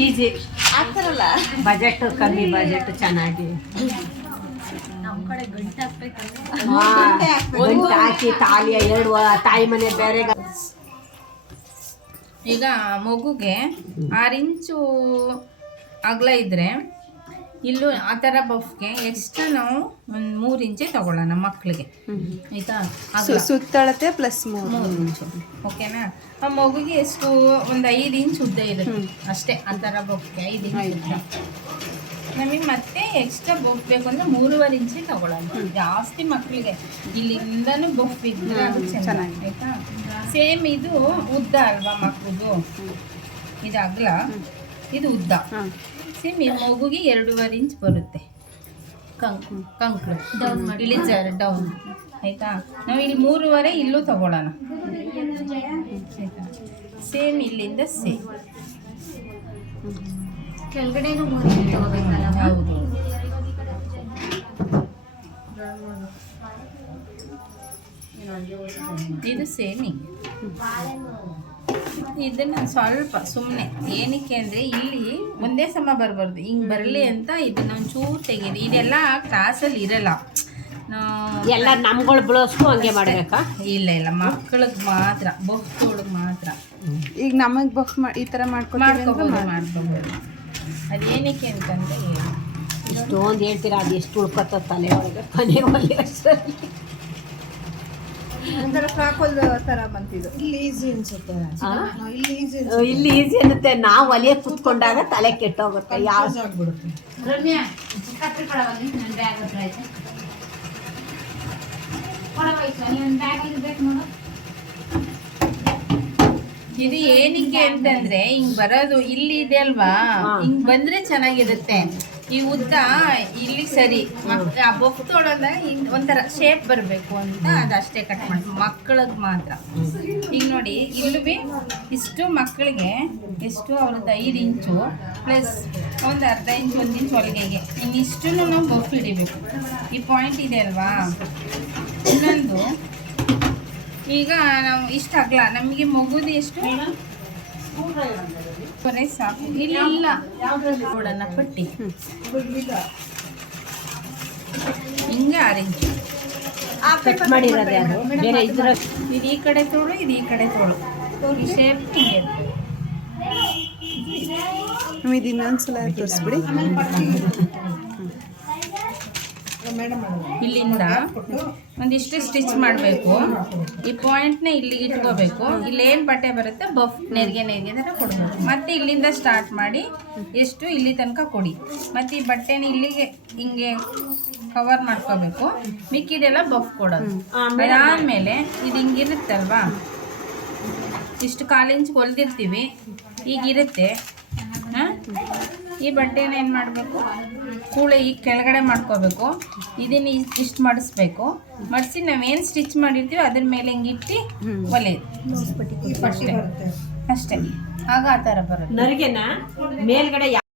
Easy ಆಗ್ತಾರಲ್ಲ. Budget ಕಮ್ಮಿ, budget ಚೆನ್ನಾಗಿ ನಮ್ಮ ಕಡೆ ಗಂಟೆ ಗಂಟು ಹಾಕಿ ತಾಲಿಯ ಹೇಳುವ ತಾಯಿ ಮನೆ ಬೇರೆ. ಈಗ ಮಗುಗೆ 6 ಇಂಚು ಅಗಲ ಇದ್ರೆ ಇಲ್ಲೂ ಆ ಥರ ಬಫ್ಗೆ ಎಕ್ಸ್ಟ್ರಾ ನಾವು ಒಂದು 3 ಇಂಚೆ ತಗೊಳ್ಳೋಣ ಮಕ್ಕಳಿಗೆ, ಆಯಿತಾ? ಸುತ್ತಳತೆ ಪ್ಲಸ್ 3 ಇಂಚು, ಓಕೆನಾ? ಆ ಮಗುಗೆ ಎಷ್ಟು ಒಂದು 5 ಇಂಚ್ ಉದ್ದ ಇರುತ್ತೆ ಅಷ್ಟೇ. ಆ ಥರ ಬಫ್ಗೆ 5 ಇಂಚ್ ಉದ್ದ. ನಮಗೆ ಮತ್ತೆ ಎಕ್ಸ್ಟ್ರಾ ಬಫ್ ಬೇಕು ಅಂದರೆ 3.5 ಇಂಚೆ ತಗೊಳ್ಳೋಣ. ಜಾಸ್ತಿ ಮಕ್ಕಳಿಗೆ ಇಲ್ಲಿಂದನೂ ಬಫ್ ಇದ್ರೆ ಅದು ಚೆನ್ನಾಗಿ, ಆಯಿತಾ? ಸೇಮ್ ಇದು ಉದ್ದ ಅಲ್ವಾ ಮಕ್ಕಳದು, ಇದು ಅಗಲ, ಇದು ಉದ್ದ. ಸೇಮ್ ಈ ಮಗುಗೆ 2.5 ಇಂಚ್ ಬರುತ್ತೆ ಕಂಕ್ಳು ಇಳಿಜಾರು ಡೌನ್, ಆಯಿತಾ? ನಾವು ಇಲ್ಲಿ 3.5 ಇಲ್ಲೂ ತಗೊಳ್ಳೋಣ, ಆಯಿತಾ? ಸೇಮ್ ಇಲ್ಲಿಂದ ಸೇಮ್ ಕೆಳಗಡೆನೂ 3 ಇಂಚ್ ತಗೋಬೇಕಲ್ಲ? ಹೌದು. ಇದು ಸೇಮ್ ಹಿಂಗೆ. ಇದನ್ನು ಸ್ವಲ್ಪ ಸುಮ್ಮನೆ ಏನಕ್ಕೆ ಅಂದರೆ ಇಲ್ಲಿ ಒಂದೇ ಸಮ ಬರಬಾರ್ದು, ಹಿಂಗೆ ಬರಲಿ ಅಂತ ಇದನ್ನ ಒಂಚೂರು ತೆಗೀರಿ. ಇದೆಲ್ಲ ಕ್ಲಾಸಲ್ಲಿ ಇರಲ್ಲ, ಎಲ್ಲ ನಮ್ಗಳು ಬ್ಲೌಸ್ಗೂ ಹಂಗೆ ಮಾಡಬೇಕಾ? ಇಲ್ಲ ಮಕ್ಕಳಿಗೆ ಮಾತ್ರ, ಬಫ್ಗಳಿಗೆ ಮಾತ್ರ. ಈಗ ನಮಗೆ ಬಫ್ ಈ ಥರ ಮಾಡ್ಕೋಬೋದು. ಅದೇನಕ್ಕೆ ಅಂತಂದರೆ ಇಷ್ಟೊಂದು ಹೇಳ್ತೀರಾ, ಅದು ಎಷ್ಟು ಉಳ್ಕೊತ ತಲೆ ಒಳಗೆ ಮನೆ ಒಳ್ಳೆ ಒಂಥರ ಫ್ರಾಕೋಲ್ ಥರ ಬಂತಿದ್ದು. ಇಲ್ಲಿ ಈಸಿ ಅನ್ಸುತ್ತೆ, ಇಲ್ಲಿ ಈಸಿ ಅನ್ನುತ್ತೆ. ನಾವು ಒಲೆಯ ಕುತ್ಕೊಂಡಾಗ ತಲೆ ಕೆಟ್ಟೋಗುತ್ತೆ. ಯಾವ ರಮ್ಯಾ ಕತ್ರಿ ಕಡೆ ಬಂದು ನನ್ನ ಬ್ಯಾಗ್ ಹತ್ರ ಐತೆ, ಕೊಡಬೇಕು ನೀನು ಬ್ಯಾಗ್ ಬೇಕು ನೋಡು. ಇದು ಏನಕ್ಕೆ ಅಂತಂದ್ರೆ ಹಿಂಗ್ ಬರೋದು ಇಲ್ಲಿ ಇದೆ ಅಲ್ವಾ, ಹಿಂಗ್ ಬಂದ್ರೆ ಚೆನ್ನಾಗಿರುತ್ತೆ. ಈ ಉದ್ದ ಇಲ್ಲಿ ಸರಿ, ಆ ಬೊಫ್ ತೊಳೋದಾಗ ಹಿಂಗ್ ಒಂಥರ ಶೇಪ್ ಬರಬೇಕು ಅಂತ ಅದಷ್ಟೇ ಕಟ್ ಮಾಡಿ ಮಕ್ಕಳಿಗೆ ಮಾತ್ರ. ಈಗ ನೋಡಿ ಇಲ್ಲೂ ಇಷ್ಟು ಮಕ್ಕಳಿಗೆ ಎಷ್ಟು ಅವ್ರದ್ದು 5 ಇಂಚು ಪ್ಲಸ್ ಒಂದು ಅರ್ಧ ಇಂಚು 1 ಇಂಚ್ ಹೊಲಿಗೆಗೆ ಇನ್ನಿಷ್ಟು ನಾವು ಬೊಫ್ ಹಿಡಿಬೇಕು. ಈ ಪಾಯಿಂಟ್ ಇದೆ ಅಲ್ವಾ. ಇನ್ನೊಂದು ಈಗ ನಾವು ಇಷ್ಟು ಅಗಲ ನಮಗೆ ಮಗುದು ಎಷ್ಟು ಬರೀ ಸಾಕು. ಇಲ್ಲ ನೋಡೋಣ ಪಟ್ಟಿ ಹಿಂಗೆ 6 ಇಂಚು ಕಟ್ ಮಾಡಿರೋದೇ ಅದು ಬೇರೆ ಇದ್ರ. ಇದು ಈ ಕಡೆ ತೋಳು, ಇದು ಈ ಕಡೆ ತೋಳು, ಈ ಶೇಪ್ ಹಿಂಗೆ ಇದು ಇನ್ನೊಂದ್ಸಲ ತೋರಿಸ್ಬಿಡಿ. ಇಲ್ಲಿಂದ ಒಂದಿಷ್ಟು ಸ್ಟಿಚ್ ಮಾಡಬೇಕು. ಈ ಪಾಯಿಂಟ್ನ ಇಲ್ಲಿಗೆ ಇಟ್ಕೋಬೇಕು. ಇಲ್ಲೇನು ಬಟ್ಟೆ ಬರುತ್ತೆ ಬಫ್ ನೆರಿಗೆ ಥರ ಕೊಡಬೇಕು. ಮತ್ತು ಇಲ್ಲಿಂದ ಸ್ಟಾರ್ಟ್ ಮಾಡಿ ಎಷ್ಟು ಇಲ್ಲಿ ತನಕ ಕೊಡಿ. ಮತ್ತು ಈ ಬಟ್ಟೆನ ಇಲ್ಲಿಗೆ ಹಿಂಗೆ ಕವರ್ ಮಾಡ್ಕೋಬೇಕು. ಮಿಕ್ಕಿದೆಲ್ಲ ಬಫ್ ಕೊಡೋದು. ಅದಾದಮೇಲೆ ಇದು ಹಿಂಗಿರುತ್ತಲ್ವಾ, ಇಷ್ಟು 1/4 ಇಂಚ್ ಹೊಲ್ದಿರ್ತೀವಿ, ಈಗಿರುತ್ತೆ. ಈ ಬಟ್ಟೆನ ಏನು ಮಾಡಬೇಕು, ಕೂಳೆ ಈಗ ಕೆಳಗಡೆ ಮಾಡ್ಕೋಬೇಕು. ಇದನ್ನು ಇಷ್ಟು ಮಡಿಸ್ಬೇಕು. ಮಡಿಸಿ ನಾವೇನು ಸ್ಟಿಚ್ ಮಾಡಿರ್ತೀವಿ ಅದ್ರ ಮೇಲೆ ಹಿಂಗೆ ಇಟ್ಟು ಹೊಲಿಯೋದು ಅಷ್ಟೇ. ಆಗ ಆ ಥರ ಬರುತ್ತೆ. ನರಿಗೆನ ಮೇಲ್ಗಡೆ